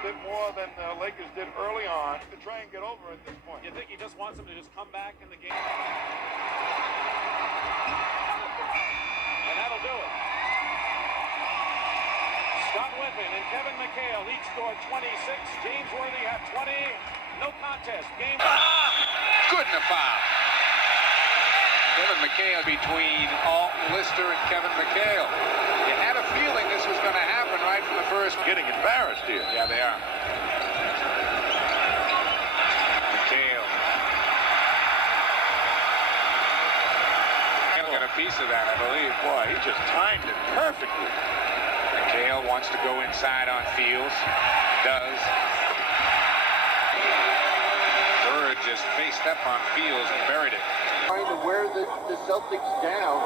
little bit more than the Lakers did early on to try and get over at this point. You think he just wants them to just come back in the game? And that'll do it. Scott Whitman and Kevin McHale each scored 26. James Worthy had 20. No contest. Game. Good in the foul. Kevin McHale between Alton Lister and Kevin McHale. You had a feeling this was going to happen right from the first. Getting embarrassed here. Yeah, they are. McHale. Got a piece of that, I believe. Boy, he just timed it perfectly. McHale wants to go inside on Fields. Does. Bird just faced up on Fields and buried it. Trying to wear the Celtics down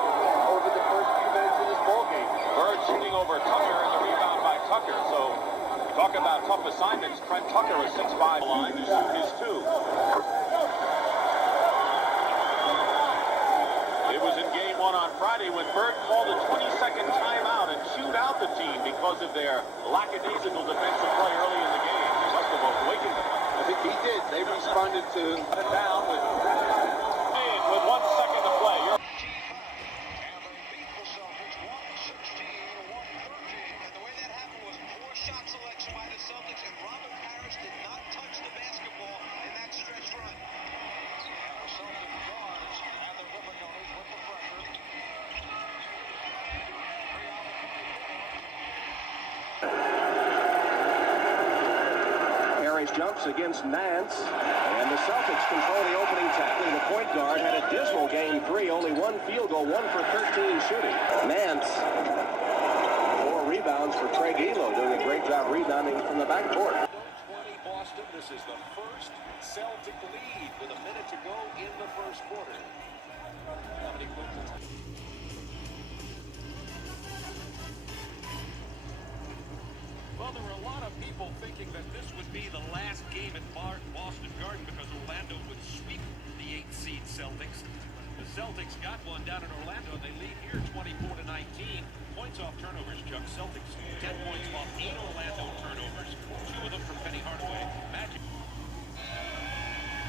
over the first few minutes of this ball game. Bird shooting over Tucker and the rebound by Tucker. So talk about tough assignments. Trent Tucker was 6'5" line to shoot his two. It was in game one on Friday when Bird called a 20-second timeout and chewed out the team because of their lackadaisical defensive play early in the game. He must have awakened them. I think he did. They responded to Put it down with 1 second to play. And they beat the Celtics 116-113. And the way that happened was poor shot selection by the Celtics, and Robert Parrish did not touch the basketball in that stretch run. And the Celtic guards had their difficulties with the pressure. Harris jumps against Nance, and the Celtics control the opening tackle. The point guard had a dismal game 3, only 1 field goal, 1 for 13 shooting. Nance, 4 rebounds for Craig Elo, doing a great job rebounding from the backcourt. 20 Boston. This is the first Celtic lead with a minute to go in the first quarter. Well, there were a lot of people thinking that this would be the last game at Boston Garden because Orlando would sweep the 8th seed Celtics. The Celtics got one down in Orlando, and they lead here 24-19. Points off turnovers, Chuck. Celtics 10 points off 8 Orlando turnovers, 2 of them from Penny Hardaway. Magic.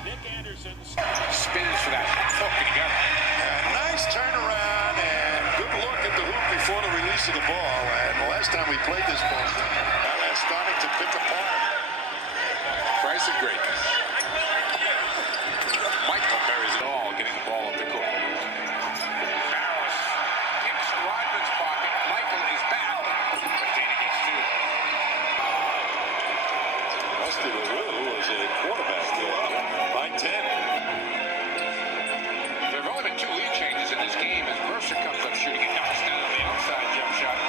Nick Anderson Spins for that hook, and he got it. Nice turnaround and good look at the hoop before the release of the ball. And the last time we played this ball, they're starting to pick apart. Price of greatness. Michael buries it all, getting the ball up the court. Barros kicks Rodman's pocket. Michael is back, but Dana gets two. Rusty LaRue was a quarterback by 10. There have only been 2 lead changes in this game as Mercer comes up shooting and knocks down the outside jump shot.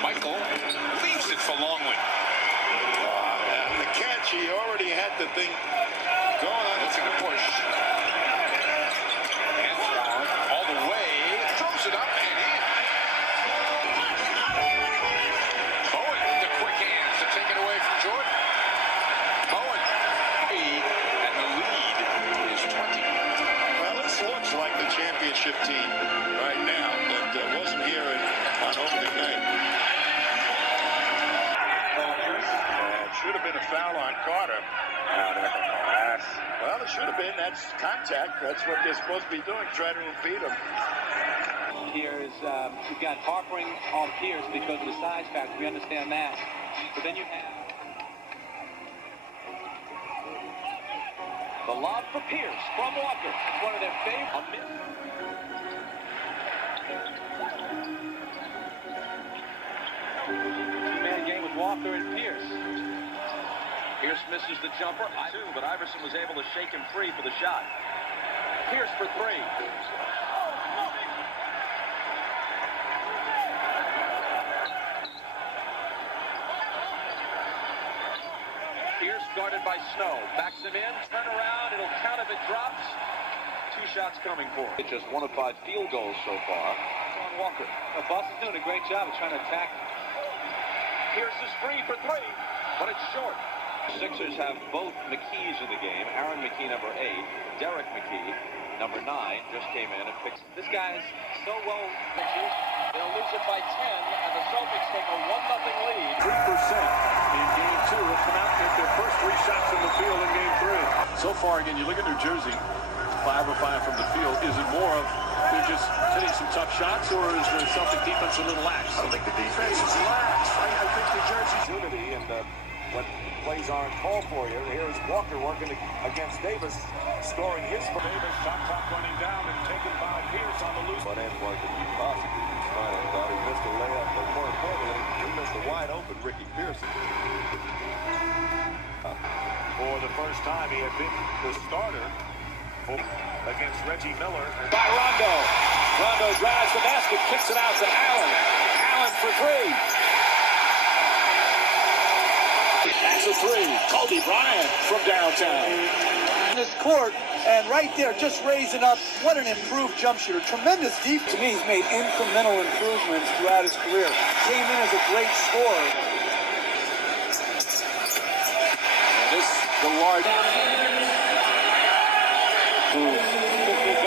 Michael leaves it for Longley. And the catch, he already had the thing going on. Looking to push. And Swan all the way. Throws it up and in. Bowen, the quick hands to take it away from Jordan. Bowen. And the lead is 20. Well, this looks like the championship team right now that wasn't here on opening night. It should have been a foul on Carter. Well, it should have been. That's contact. That's what they're supposed to be doing, trying to impede him. Here is, you've got harping on Pierce because of the size factor. We understand that. But then you have the lob for Pierce from Walker. It's one of their favorite. Two-man game with Walker and Pierce. Pierce misses the jumper, but Iverson was able to shake him free for the shot. Pierce for 3. Pierce guarded by Snow. Backs him in, turn around, it'll count if it drops. 2 shots coming for him. It's just 1 of 5 field goals so far. On Walker. Boston's doing a great job of trying to attack. Pierce is free for 3, but it's short. Sixers have both McKees in the game. Aaron McKee, number 8. Derek McKee. Number 9 just came in and fixed. This guy's so well pitches. They'll lose it by 10, and the Celtics take a 1-0 lead. 3% in Game 2 have come out and hit their first 3 shots from the field in Game 3. So far, again, you look at New Jersey, 5 of 5 from the field. Is it more of they're just hitting some tough shots, or is the Celtic defense a little lax? I don't think the defense is lax. I think New Jersey's Unity, and when plays aren't called for you, here's Walker working against Davis, scoring his for Davis. Shot clock running down and taken by Pierce on the loose. But Antoine could be possibly fine. I thought he missed a layup, but more importantly, he missed a wide open Ricky Pearson. For the first time, he had been the starter against Reggie Miller. By Rondo. Rondo drives the basket, kicks it out to Allen. Allen for 3. That's a 3. Kobe Bryant from downtown. This court, and right there, just raising up. What an improved jump shooter. Tremendous defense. To me, he's made incremental improvements throughout his career. Came in as a great scorer. And this, the large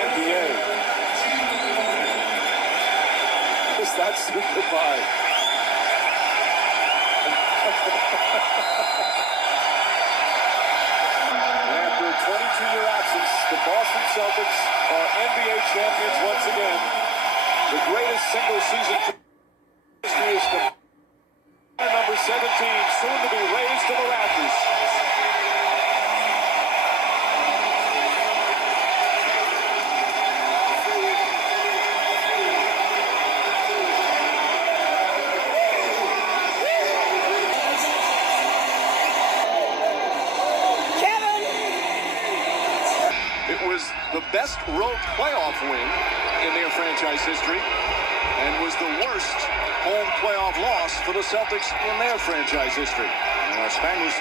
NBA. Just that simplified. After a 22-year absence, the Boston Celtics are NBA champions once again. The greatest single-season history is number 17, soon to be raised to the rafters. The best road playoff win in their franchise history, and was the worst home playoff loss for the Celtics in their franchise history. Spanish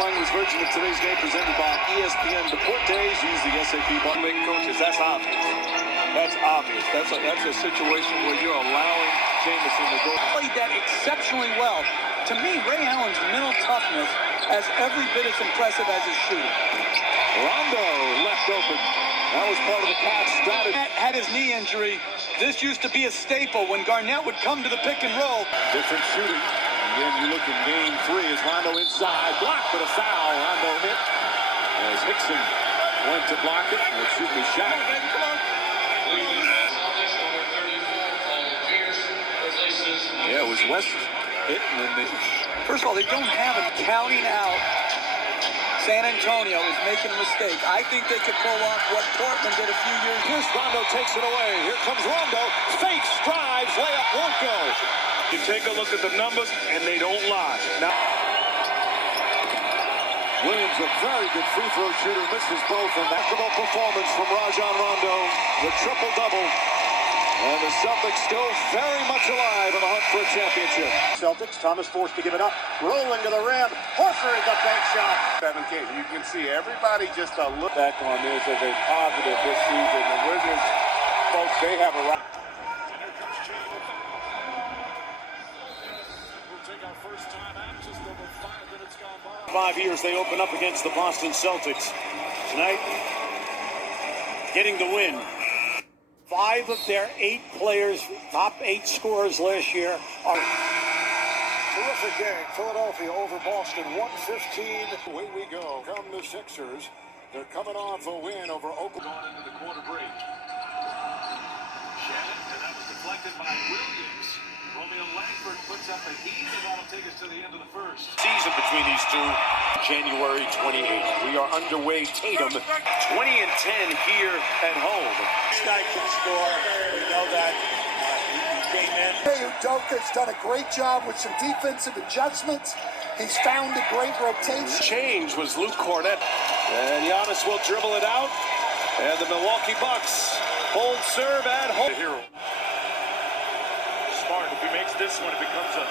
language version of today's game presented by ESPN Deportes. Use the SAP button. Coaches, that's obvious. That's obvious. That's a situation where you're allowing Jameson to go. Played that exceptionally well. To me, Ray Allen's mental toughness is every bit as impressive as his shooting. Rondo left open. That was part of the Cavs' strategy. Had his knee injury. This used to be a staple when Garnett would come to the pick and roll. Different shooting. Again, you look in Game 3 as Rondo inside. Blocked, but a foul. Rondo hit as Hickson went to block it. And it should be shot. Yeah, it was West hitting. First of all, they don't have him counting out. San Antonio is making a mistake. I think they could pull off what Portland did a few years ago. Here's Rondo, takes it away. Here comes Rondo. Fakes, drives, layup won't go. You take a look at the numbers, and they don't lie. Now, Williams, a very good free throw shooter, misses both. A basketball performance from Rajon Rondo. The triple-double. And the Celtics still very much alive in the hunt for a championship. Celtics, Thomas forced to give it up. Rolling to the rim. Horford, the bank shot. 7 games. You can see everybody just a look Back on this as a positive this season. The Wizards, folks, they have a right. We'll take our first time out just over 5 minutes gone by. 5 years they open up against the Boston Celtics. Tonight, getting the win. 5 of their 8 players, top 8 scorers last year, are. Terrific game. Philadelphia over Boston, 115. Away we go. Come the Sixers. They're coming off a win over Oklahoma. Gone into the quarter break. Shannon, and that was deflected by Williams. Romeo Langford puts up a heat, and that'll take us to the end of the first. Season between these two, January 28th. We are underway. Tatum, 20 and 10 here at home. This guy can score. We know that. He came in. Udoka's done a great job with some defensive adjustments. He's found a great rotation. Change was Luke Cornett. And Giannis will dribble it out. And the Milwaukee Bucks hold serve at home. Hero. Smart. If he makes this one, it becomes a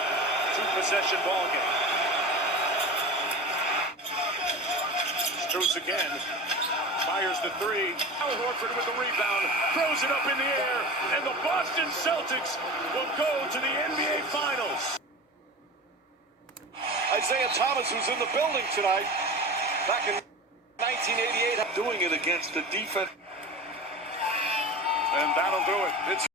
2-possession ball game. Strus again. Fires the 3. Now Horford with the rebound. Throws it up in the air. And the Boston Celtics will go to the NBA Finals. Isaiah Thomas, who's in the building tonight, back in 1988, doing it against the defense. And that'll do it. It's